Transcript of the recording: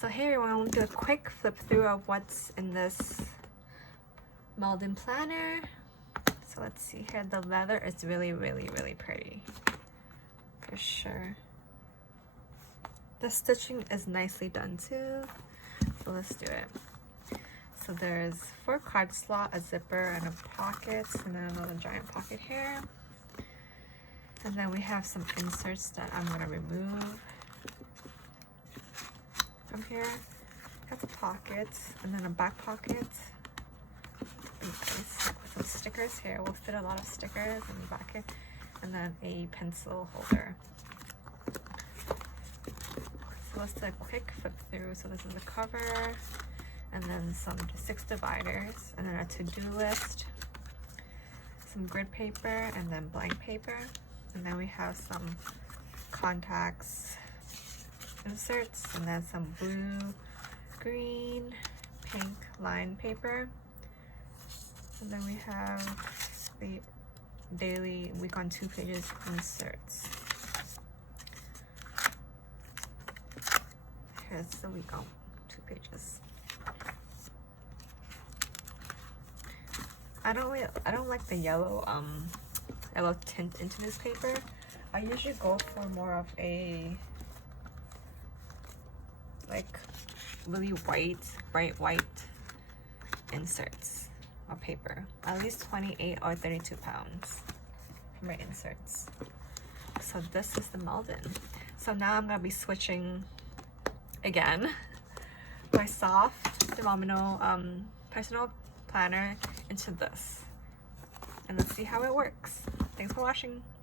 So hey everyone, we'll do a quick flip through of what's in this Malden planner. So let's see here. The leather is really pretty, for sure. The stitching is nicely done too. So let's do it. So there's 4 card slot, a zipper, and a pocket, and then another giant pocket here. And then we have some inserts that I'm gonna remove from here. Got the pockets, and then a back pocket. Nice. Some stickers here. We'll fit a lot of stickers in the back here, and then a pencil holder. So let's do a quick flip through. So this is the cover, and then some 6 dividers, and then a to-do list, some grid paper, and then blank paper, and then we have some contacts inserts, and then some blue, green, pink line paper, and then we have the daily week on 2 pages inserts. Here's the week on 2 pages. I don't like the yellow tint into this paper. I usually go for more of a like really white, bright white inserts of paper. At least 28 or 32 pounds for my inserts. So this is the Malden. So now I'm gonna be switching again my soft Domino personal planner into this, and let's see how it works. Thanks for watching.